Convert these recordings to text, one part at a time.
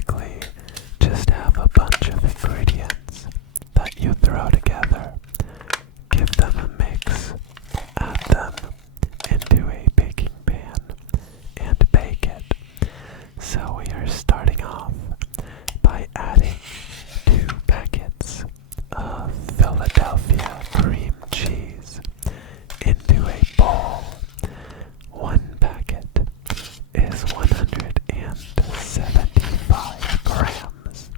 basically just have a bunch of ingredients that you throw together, give them a mix, add them into a baking pan, and bake it. So we are starting off by adding 2 packets of Philadelphia cream cheese into a bowl. 1 packet is 175 grams.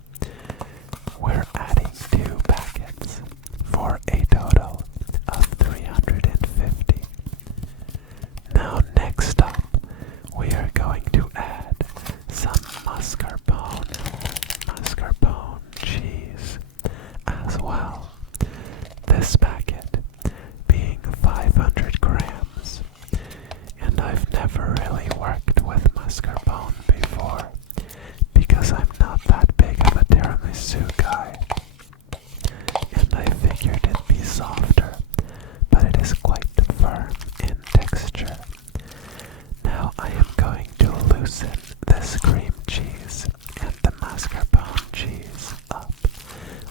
We're adding 2 packets for a total of 350. Now next up, we are going to add some mascarpone cheese as well. This packet being 500 grams. And I've never really worked with mascarpone before because I'm not that big of a tiramisu guy. And I figured it'd be softer, but it is quite firm in texture. Now I am going to loosen this cream cheese and the mascarpone cheese up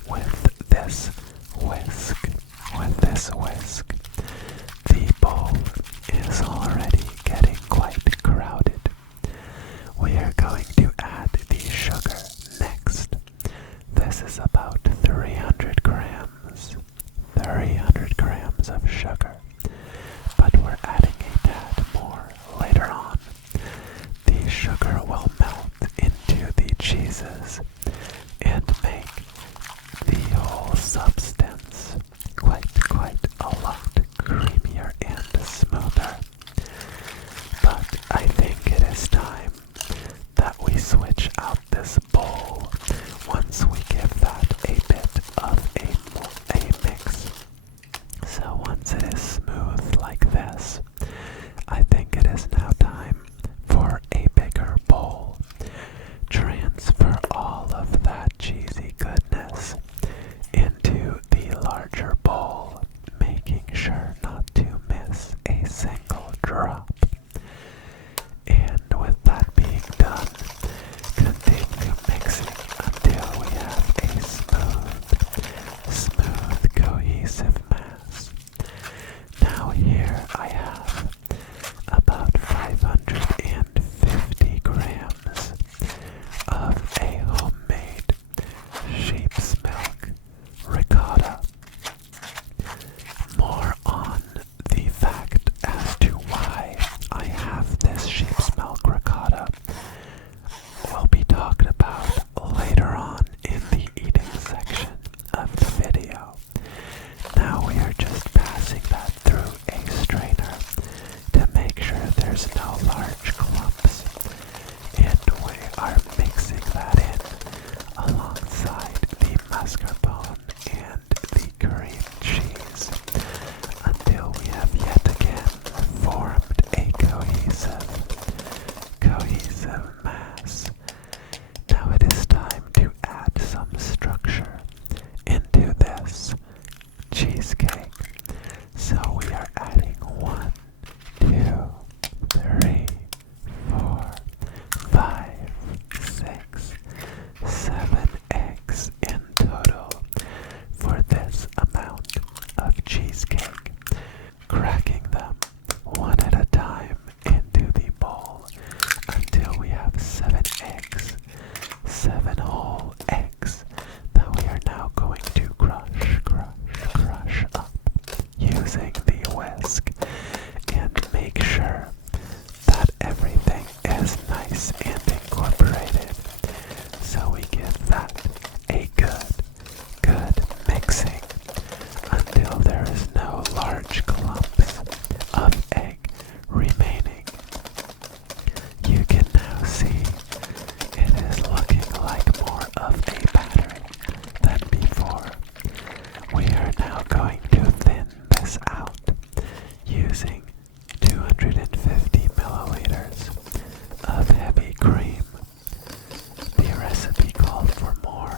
with this whisk. The bowl is already getting quite crowded. We are going to add the sugar next. This is about 300 grams. 300 grams of sugar. But we're adding a tad more later on. The sugar will melt into the cheeses and make the whole substance quite a lot creamier and smoother. But I think it is time that we switch out this bowl once we give that a bit of a mix. So once it is smooth like this, I think it is now time for a bigger bowl. Transfer all of that cheesy goodness into the larger bowl, making sure not to miss a single drop. And with that being done, continue mixing until we have a smooth, cohesive mass. Now here I have about 550 grams of a homemade sheep's milk ricotta. More on the fact as to why I have this sheep's milk ricotta will be talked about later on in the eating section of the video. Now we are just passing that through a strainer to make sure there's no large clumps, and we are mixing that in alongside the mascarpone and the cream cheese until we have yet again formed a cohesive mass. Now it is time to add some structure into this cheesecake. So we are adding 1, 2, 3, 4, 5, 6, 7 eggs in total for this amount of cheesecake. Cracking them one at a time into the bowl until we have 7 eggs, 7 whole eggs that we are now going to crush up using the whisk and make sure that everything is nice and incorporated. So we give that a good mixing until there is no large clumps of egg remaining. You can now see it is looking like more of a batter than before. We are now going to thin this out using 250 milliliters of heavy cream. The recipe called for more,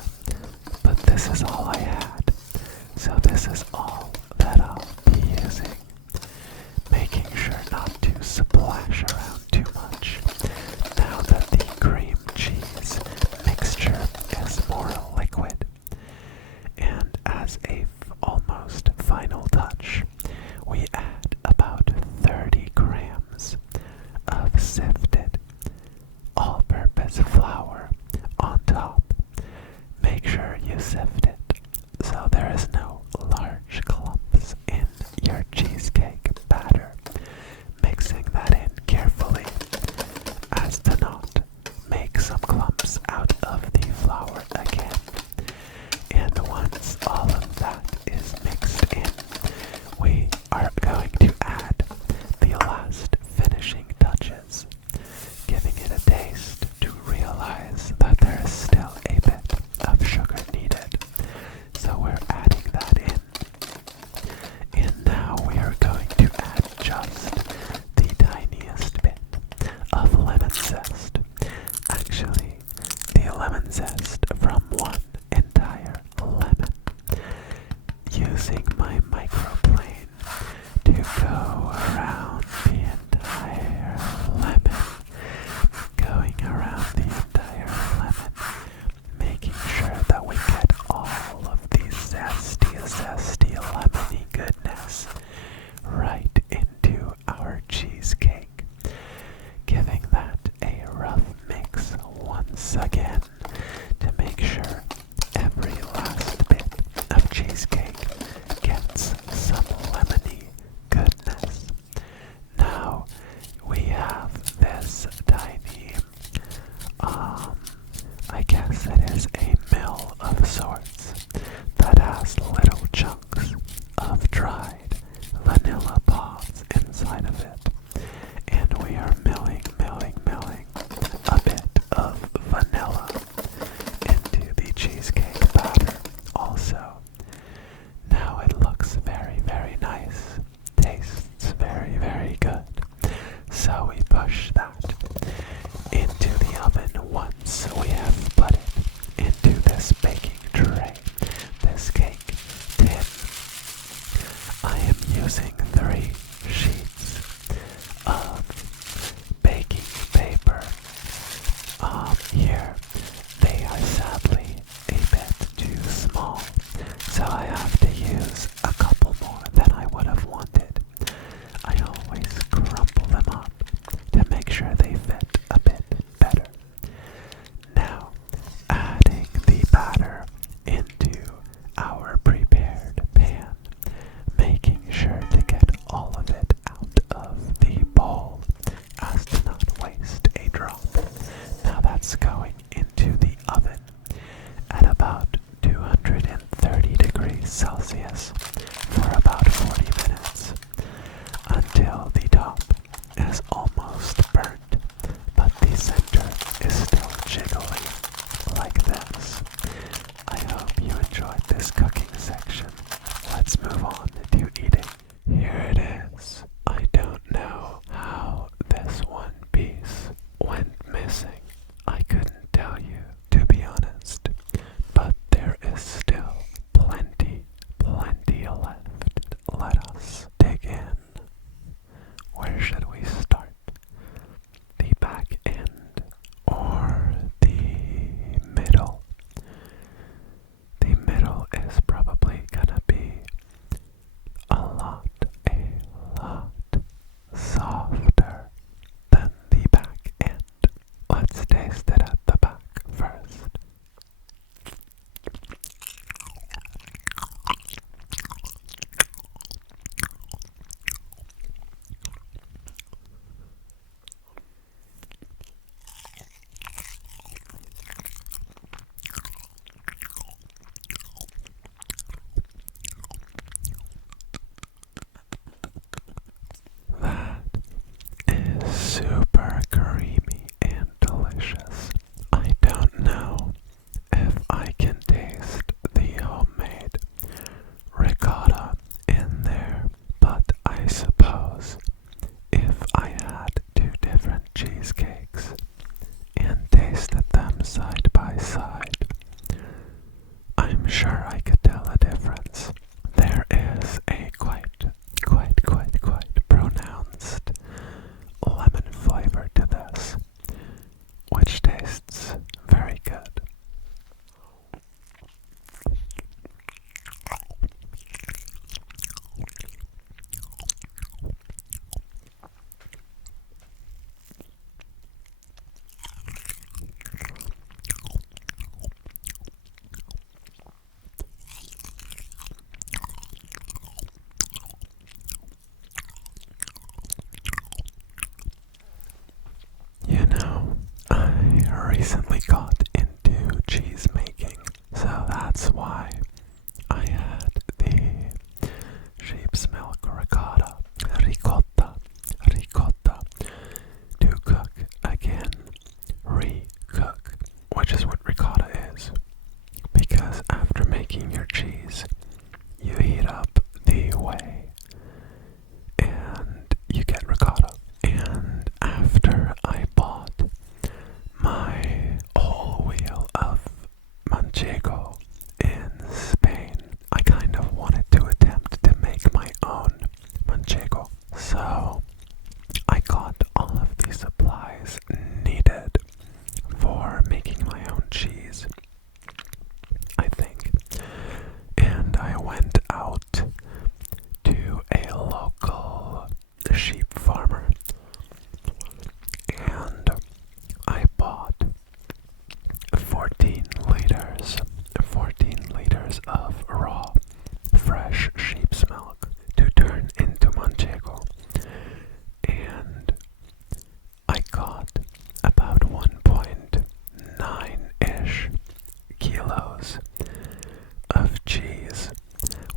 zest from one entire lemon, using my microplane to go around the entire lemon, going around the entire lemon, making sure that we get all of the zesty lemony goodness right into our cheesecake, giving that a rough mix once again to make sure every last bit of cheesecake gets some lemony goodness. Now we have this tiny, I guess it is a mill of sorts that has little chunks of dried vanilla pods inside of it. And we are milling a bit of vanilla into the cheesecake batter also. Now it looks very, very nice, tastes very, very good. So we push that into the oven once we have put it into this baking tray, this cake tin. I am using 3 sheets of baking paper. Here they are sadly a bit too small, so I have to use a couple more than I would have wanted. I always crumple them up to make sure they fit a bit better. Now, adding the batter into our prepared pan, making sure to get all of it out of the bowl as to not waste a drop. Now that's going into the oven at about 230 degrees Celsius for about 40 minutes until the top is almost burnt, but the center is still jiggly like this. I hope you enjoyed this cooking section. Let's move on to eating. Here it is. I don't know how this one piece went missing. I couldn't tell you, to be honest, but there is still plenty left. Let us dig in. Where should we start? The back end or the middle? The middle is probably gonna be a lot softer than the back end. Let's taste it at the back first. That is super creamy and delicious. I don't know if I can taste the homemade ricotta in there, but I suppose if I had 2 different cheesecakes and tasted them side by side, I'm sure I could tell a difference. There is a quite pronounced lemon flavor to this, which tastes very good. You know, I recently got into cheese making, so that's why I had the sheep's milk ricotta to cook again, re-cook, which is what ricotta is. Because after making your cheese, you heat up the whey and you get ricotta. And after I bought my whole wheel of 14 liters, 14 liters of raw, fresh sheep's milk to turn into manchego. And I got about 1.9-ish kilos of cheese,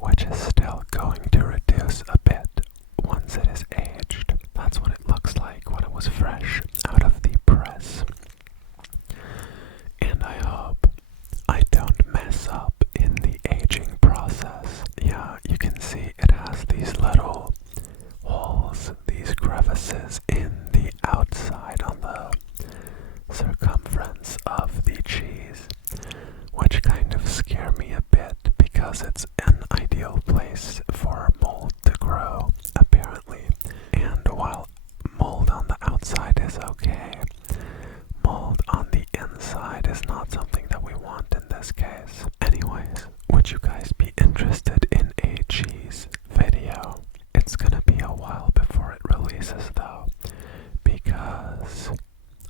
which is still going to reduce a bit once it is aged. That's what it looks like when it was fresh out of the press. And I hope I don't mess up in the aging process. Yeah, you can see it has these little holes, these crevices in the outside on the circumference of the cheese, which kind of scare me a bit because it's an ideal place for mold to grow, apparently. And while mold on the outside is okay, mold on the inside is not something that we want in this case. Anyways, would you guys be interested in a cheese video? It's gonna be a while before it releases though, because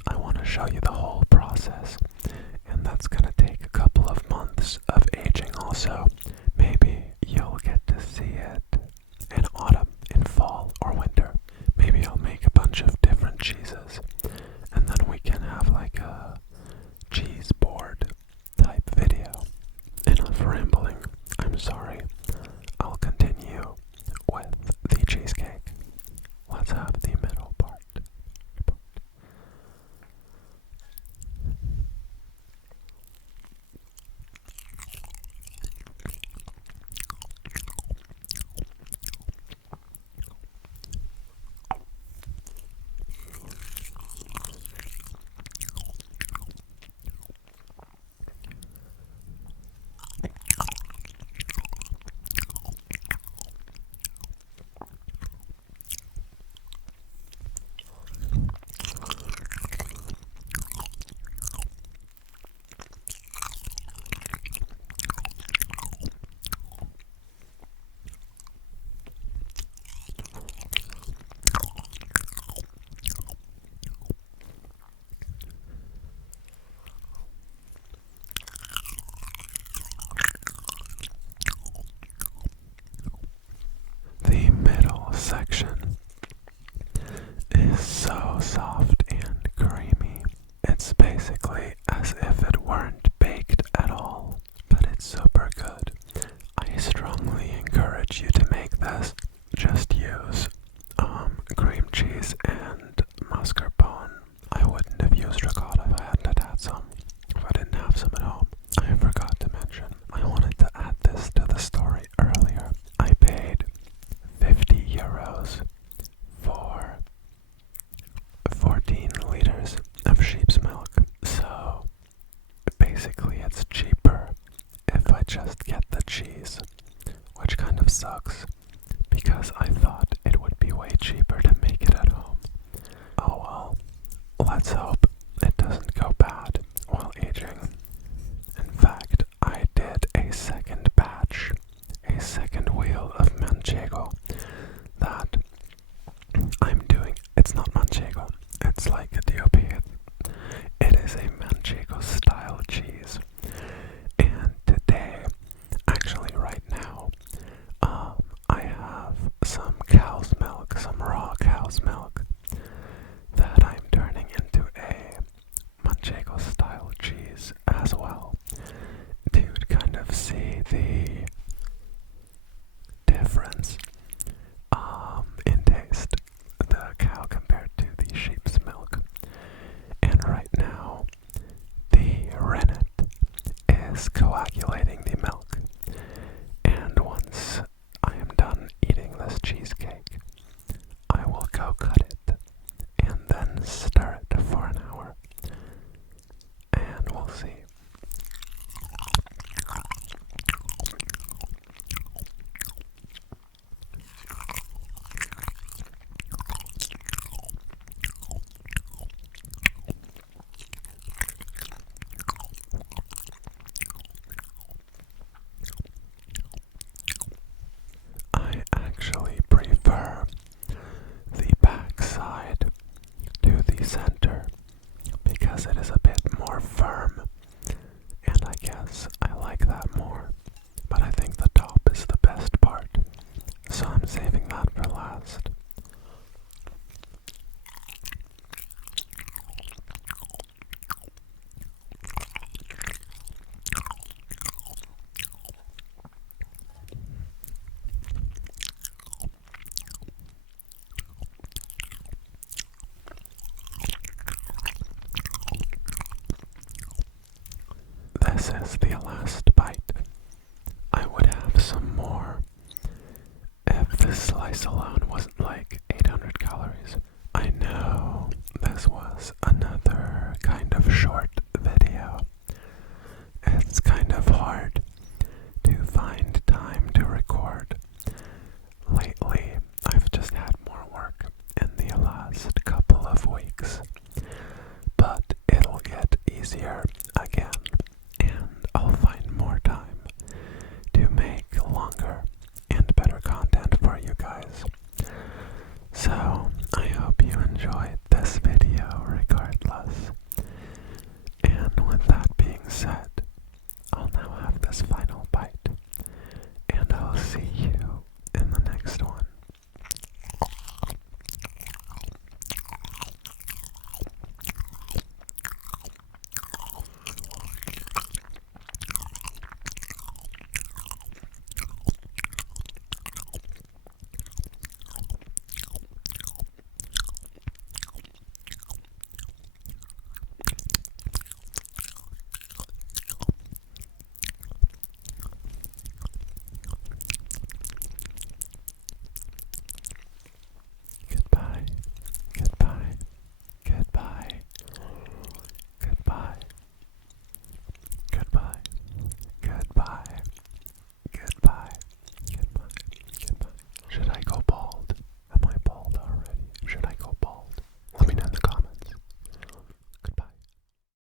I want to show you the whole process, and that's gonna take a couple of months of aging also. Maybe you'll get to see it in autumn, in fall, or winter. Maybe I'll make a bunch of different cheeses, and then we can have like a cheese board type video. Enough rambling. I'm sorry. I'll continue with the cheesecake. Let's have the middle part. The middle section is so soft and creamy. It's basically as if it weren't baked at all, but it's super good. I strongly encourage you to make this. Just use cream cheese and mascarpone. I wouldn't have used ricotta if I hadn't had some, if I didn't have some at home. I forgot to mention, I wanted to add this to the story earlier. I paid 50 euros for 14 liters of sheep's milk. So basically it's cheaper if I just get the cheese, which kind of sucks because I thought it would be way cheaper to make it at home. Oh well, let's hope it doesn't go bad while aging. In fact, I did a second batch, a second wheel of manchego that I'm doing. It's not manchego, it's like a DOP. It is a manchego style cheese. And today, actually right now, I have some cow's milk, some raw cow's milk that I'm turning into a manchego style cheese as well, to kind of see the difference in taste, the cow compared to the sheep's milk. And right now the rennet is coagulating the milk, and once I am done eating this cheesecake, I will go cut it and then stir it for an hour, and we'll see. this is the last bite. I would have some more if this slice alone wasn't like 800 calories. I know this was another kind of short video. It's kind of hard